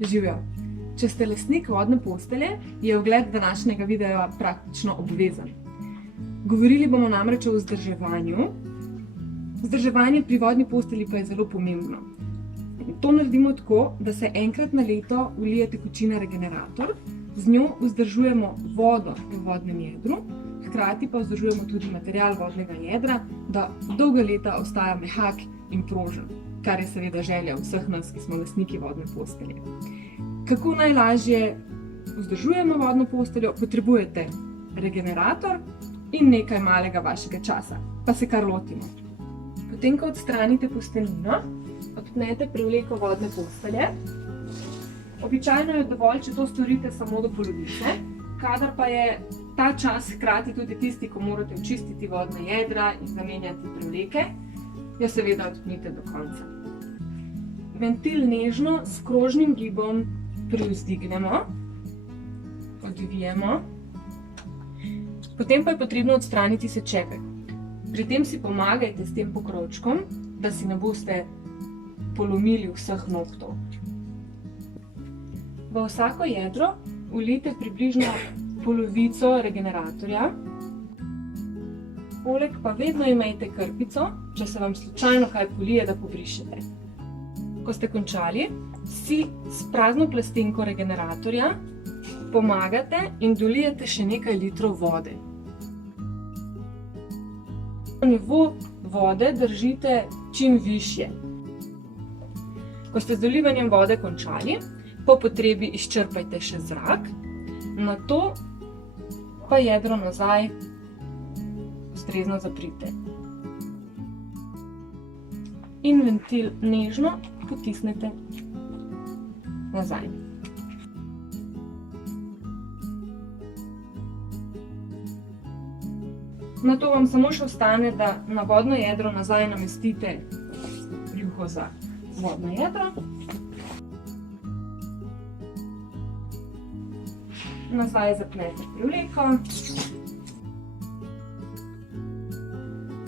Živjo! Če ste lastnik vodne postelje, je ogled današnjega videa praktično obvezen. Govorili bomo namreč o vzdrževanju. Vzdrževanje pri vodni postelji pa je zelo pomembno. To naredimo tako, da se enkrat na leto vlije tekočina regenerator, z njo vzdržujemo vodo v vodnem jedru, hkrati pa vzdržujemo tudi material vodnega jedra, da dolga leta ostaja mehak in prožen, kar je seveda želja vseh nas, ki smo lastniki vodne postelje. Kako najlažje vzdržujemo vodno posteljo? Potrebujete regenerator in nekaj malega vašega časa, pa se kar lotimo. Potem, ko odstranite posteljnino, odpnete prevleko vodne postelje. Običajno je dovolj, če to storite samo do polovice, kadar pa je ta čas hkrati tudi tisti, ko morate očistiti vodna jedra in zamenjati prevleke, jo seveda odpnite do konca. Ventil nežno s krožnim gibom privzdignemo, odvijemo, potem pa je potrebno odstraniti sečepek. Pri tem si pomagajte s tem pokrovčkom, da si ne boste polomili vseh nohtov. V vsako jedro vlijte približno polovico regeneratorja. Poleg pa vedno imejte krpico, če se vam slučajno kaj polije, da pobrišete. Ko ste končali, si s prazno plastenko regeneratorja pomagate in dolijete še nekaj litrov vode. Nivo vode držite čim višje. Ko ste z dolivanjem vode končali, po potrebi izčrpajte še zrak, nato pa jedro nazaj ustrezno zaprite. In ventil nežno potisnete nazaj. Nato vam samo še ostane, da na vodno jedro nazaj namestite rjuho za vodno jedro. Nazaj zapnete prevleko.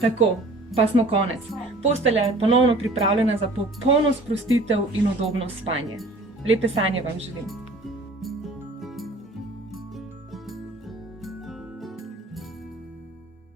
Tako, pa smo konec. Postelja je ponovno pripravljena za popolno sprostitev in udobno spanje. Lepe sanje vam želim!